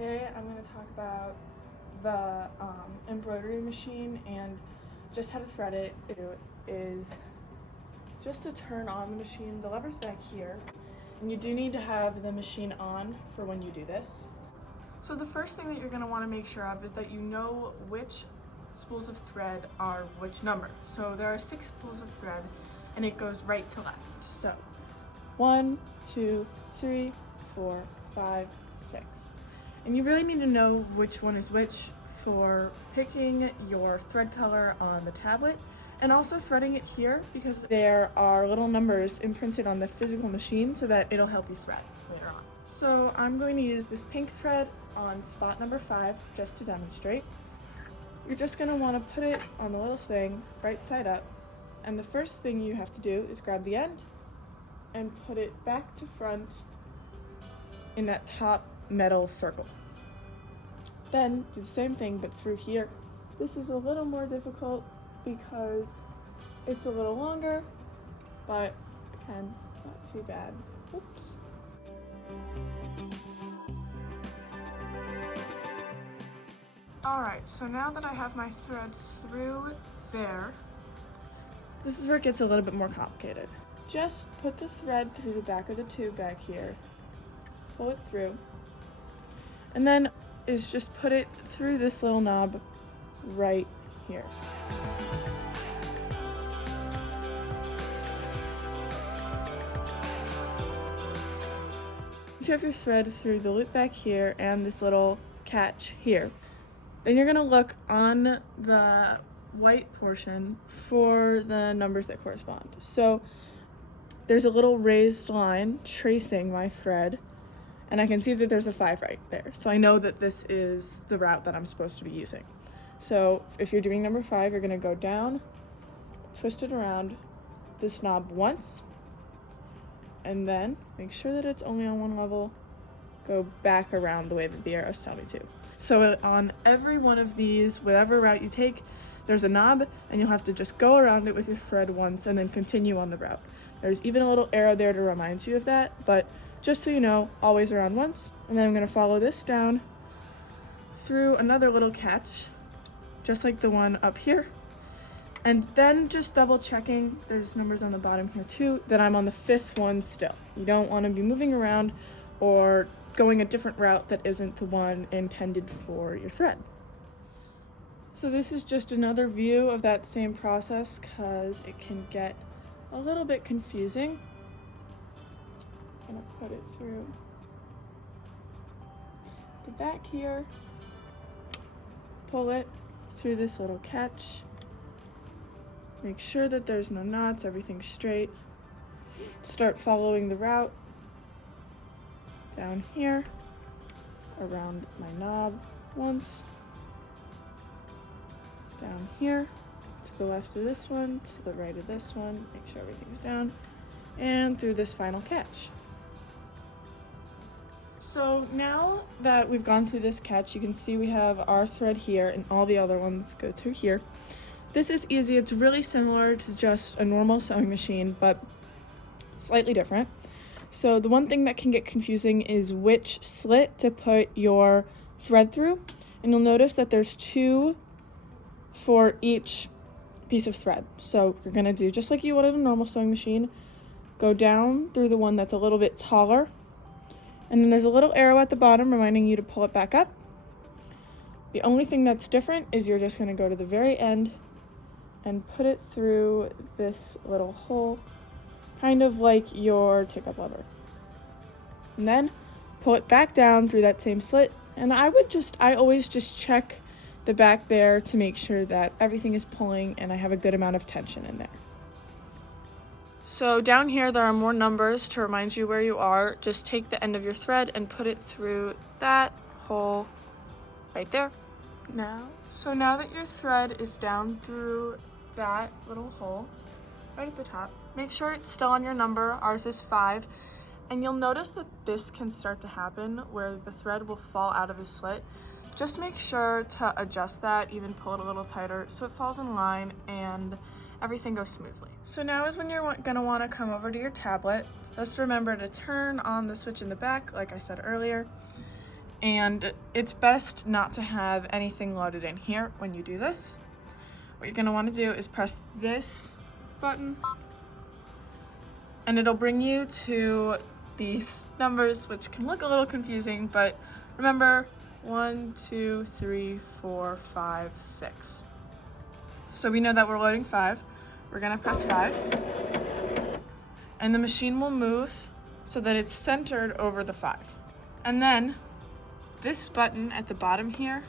Today I'm going to talk about the embroidery machine and just how to thread it. It is just to turn on the machine. The lever's back here, and you do need to have the machine on for when you do this. So the first thing that you're going to want to make sure of is that you know which spools of thread are which number. So there are 6 spools of thread and it goes right to left. So 1, 2, 3, 4, 5, 6. And you really need to know which one is which for picking your thread color on the tablet and also threading it here, because there are little numbers imprinted on the physical machine so that it'll help you thread later on. So I'm going to use this pink thread on spot number 5 just to demonstrate. You're just going to want to put it on the little thing right side up, and the first thing you have to do is grab the end and put it back to front in that top metal circle. Then do the same thing but through here. This is a little more difficult because it's a little longer, but again, not too bad. Oops. Alright, so now that I have my thread through there, this is where it gets a little bit more complicated. Just put the thread through the back of the tube back here, pull it through, and then just put it through this little knob right here. Once you have your thread through the loop back here and this little catch here, then you're going to look on the white portion for the numbers that correspond. So there's a little raised line tracing my thread, and I can see that there's a 5 right there. So I know that this is the route that I'm supposed to be using. So if you're doing number 5, you're going to go down, twist it around this knob once, and then make sure that it's only on one level, go back around the way that the arrows tell me to. So on every one of these, whatever route you take, there's a knob, and you'll have to just go around it with your thread once and then continue on the route. There's even a little arrow there to remind you of that, but just so you know, always around once. And then I'm going to follow this down through another little catch, just like the one up here. And then just double checking, there's numbers on the bottom here too, that I'm on the 5th one still. You don't want to be moving around or going a different route that isn't the one intended for your thread. So this is just another view of that same process because it can get a little bit confusing. I'm gonna put it through the back here, pull it through this little catch, make sure that there's no knots, everything's straight, start following the route down here, around my knob once, down here, to the left of this one, to the right of this one, make sure everything's down, and through this final catch. So now that we've gone through this catch, you can see we have our thread here and all the other ones go through here. This is easy. It's really similar to just a normal sewing machine, but slightly different. So the one thing that can get confusing is which slit to put your thread through. And you'll notice that there's 2 for each piece of thread. So you're going to do just like you would in a normal sewing machine. Go down through the one that's a little bit taller. And then there's a little arrow at the bottom reminding you to pull it back up. The only thing that's different is you're just going to go to the very end and put it through this little hole, kind of like your take-up lever. And then pull it back down through that same slit. And I always just check the back there to make sure that everything is pulling and I have a good amount of tension in there. So down here there are more numbers to remind you where you are. Just take the end of your thread and put it through that hole right there. Now that your thread is down through that little hole right at the top, make sure it's still on your number. Ours is 5, and you'll notice that this can start to happen where the thread will fall out of the slit. Just make sure to adjust that, even pull it a little tighter so it falls in line and everything goes smoothly. So now is when you're gonna wanna come over to your tablet. Just remember to turn on the switch in the back, like I said earlier, and it's best not to have anything loaded in here when you do this. What you're gonna wanna do is press this button, and it'll bring you to these numbers, which can look a little confusing, but remember, 1, 2, 3, 4, 5, 6. So we know that we're loading 5. We're gonna press 5, and the machine will move so that it's centered over the 5. And then this button at the bottom here,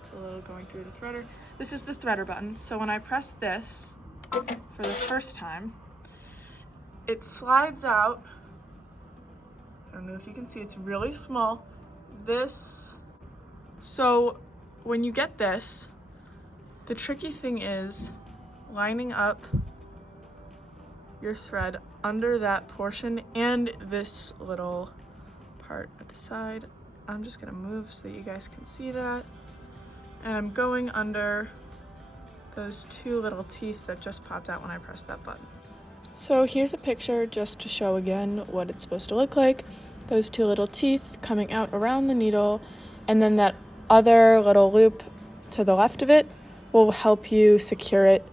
it's a little going through the threader. This is the threader button. So when I press this for the first time, it slides out. I don't know if you can see, it's really small. So when you get this, the tricky thing is lining up your thread under that portion and this little part at the side. I'm just gonna move so that you guys can see that. And I'm going under those 2 little teeth that just popped out when I pressed that button. So here's a picture just to show again what it's supposed to look like. Those 2 little teeth coming out around the needle, and then that other little loop to the left of it will help you secure it.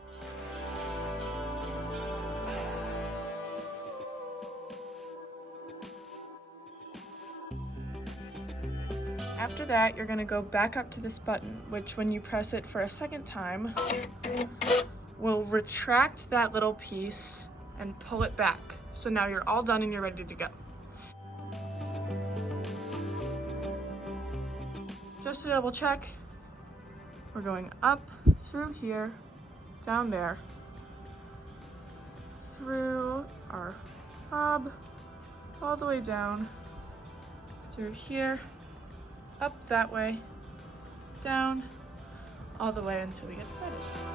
After that, you're gonna go back up to this button, which when you press it for a second time, will retract that little piece and pull it back. So now you're all done and you're ready to go. Just to double check, we're going up through here, down there, through our fob, all the way down, through here, up that way, down, all the way until we get threaded.